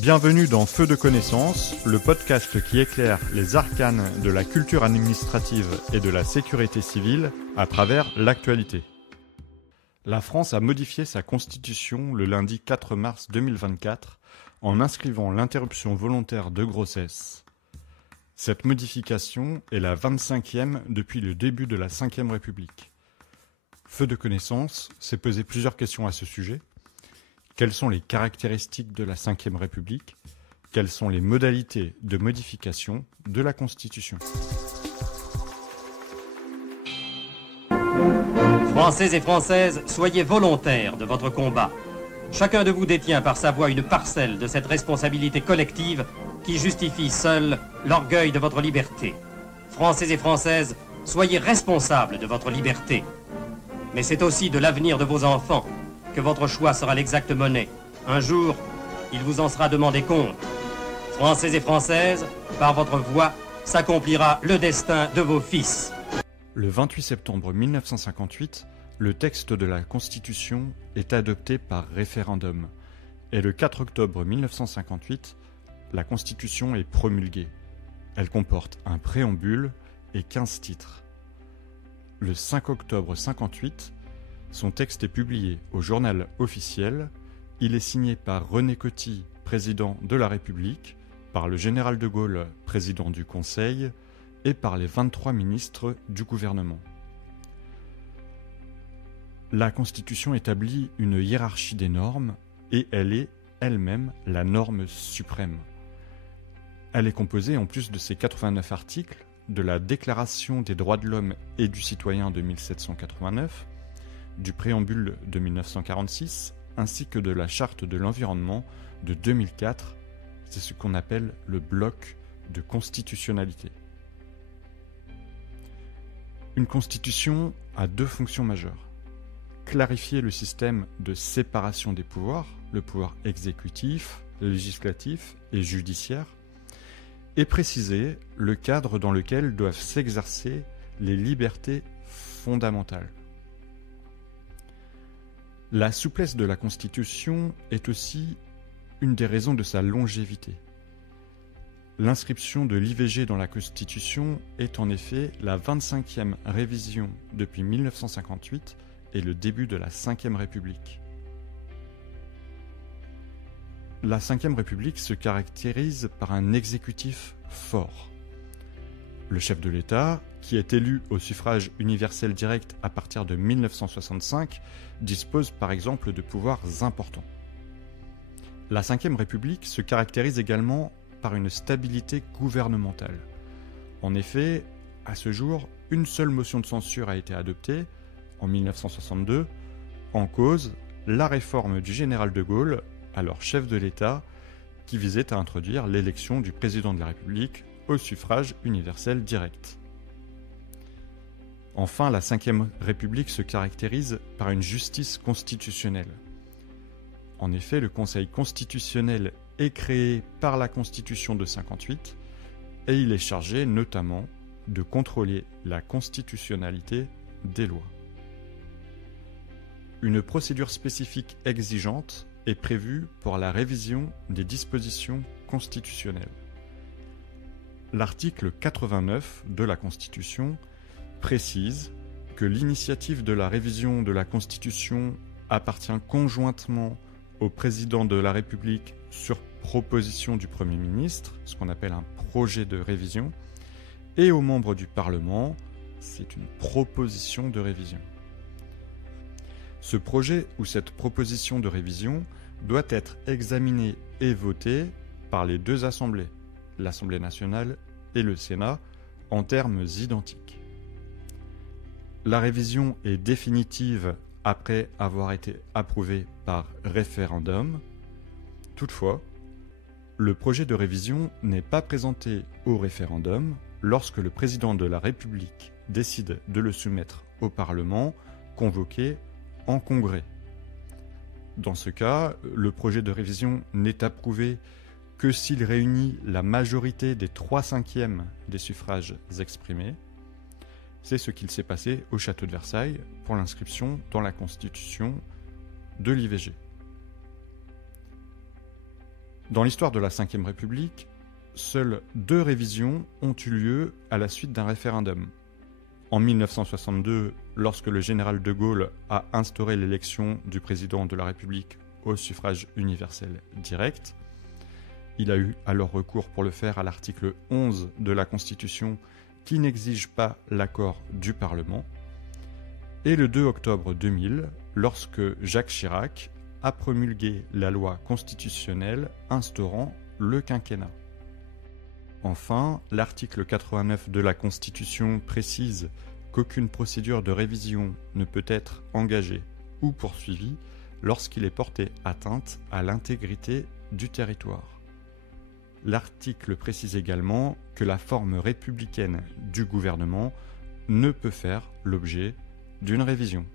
Bienvenue dans Feu de connaissance, le podcast qui éclaire les arcanes de la culture administrative et de la sécurité civile à travers l'actualité. La France a modifié sa constitution le lundi 4 mars 2024 en inscrivant l'interruption volontaire de grossesse. Cette modification est la 25e depuis le début de la Ve République. Feu de connaissance s'est posé plusieurs questions à ce sujet. Quelles sont les caractéristiques de la Ve République? Quelles sont les modalités de modification de la Constitution? Français et Françaises, soyez volontaires de votre combat. Chacun de vous détient par sa voix une parcelle de cette responsabilité collective qui justifie seule l'orgueil de votre liberté. Français et Françaises, soyez responsables de votre liberté. Mais c'est aussi de l'avenir de vos enfants que votre choix sera l'exacte monnaie. Un jour, il vous en sera demandé compte. Français et Françaises, par votre voix, s'accomplira le destin de vos fils. Le 28 septembre 1958, le texte de la Constitution est adopté par référendum. Et le 4 octobre 1958, la Constitution est promulguée. Elle comporte un préambule et 15 titres. Le 5 octobre 1958, son texte est publié au Journal officiel. Il est signé par René Coty, président de la République, par le général de Gaulle, président du Conseil, et par les 23 ministres du gouvernement. La Constitution établit une hiérarchie des normes et elle est elle-même la norme suprême. Elle est composée, en plus de ses 89 articles, de la Déclaration des droits de l'homme et du citoyen de 1789, du préambule de 1946, ainsi que de la Charte de l'environnement de 2004. C'est ce qu'on appelle le bloc de constitutionnalité. Une constitution a deux fonctions majeures. Clarifier le système de séparation des pouvoirs, le pouvoir exécutif, législatif et judiciaire, et préciser le cadre dans lequel doivent s'exercer les libertés fondamentales. La souplesse de la Constitution est aussi une des raisons de sa longévité. L'inscription de l'IVG dans la Constitution est en effet la 25e révision depuis 1958 et le début de la Ve République. La Ve République se caractérise par un exécutif fort. Le chef de l'État, qui est élu au suffrage universel direct à partir de 1965, dispose par exemple de pouvoirs importants. La Ve République se caractérise également par une stabilité gouvernementale. En effet, à ce jour, une seule motion de censure a été adoptée, en 1962, en cause la réforme du général de Gaulle, alors chef de l'État, qui visait à introduire l'élection du président de la République au suffrage universel direct. Enfin, la Ve République se caractérise par une justice constitutionnelle. En effet, le Conseil constitutionnel est créé par la Constitution de 1958 et il est chargé notamment de contrôler la constitutionnalité des lois. Une procédure spécifique exigeante est prévue pour la révision des dispositions constitutionnelles. L'article 89 de la Constitution précise que l'initiative de la révision de la Constitution appartient conjointement au président de la République sur proposition du Premier ministre, ce qu'on appelle un projet de révision, et aux membres du Parlement, c'est une proposition de révision. Ce projet ou cette proposition de révision doit être examiné et voté par les deux assemblées, l'Assemblée nationale et le Sénat, en termes identiques. La révision est définitive après avoir été approuvée par référendum. Toutefois, le projet de révision n'est pas présenté au référendum lorsque le président de la République décide de le soumettre au Parlement, convoqué en congrès. Dans ce cas, le projet de révision n'est approuvé que s'il réunit la majorité des 3/5 des suffrages exprimés. C'est ce qu'il s'est passé au château de Versailles pour l'inscription dans la Constitution de l'IVG. Dans l'histoire de la Ve République, seules 2 révisions ont eu lieu à la suite d'un référendum. En 1962, lorsque le général de Gaulle a instauré l'élection du président de la République au suffrage universel direct, il a eu alors recours pour le faire à l'article 11 de la Constitution qui n'exige pas l'accord du Parlement. Et le 2 octobre 2000, lorsque Jacques Chirac a promulgué la loi constitutionnelle instaurant le quinquennat. Enfin, l'article 89 de la Constitution précise qu'aucune procédure de révision ne peut être engagée ou poursuivie lorsqu'il est porté atteinte à l'intégrité du territoire. L'article précise également que la forme républicaine du gouvernement ne peut faire l'objet d'une révision.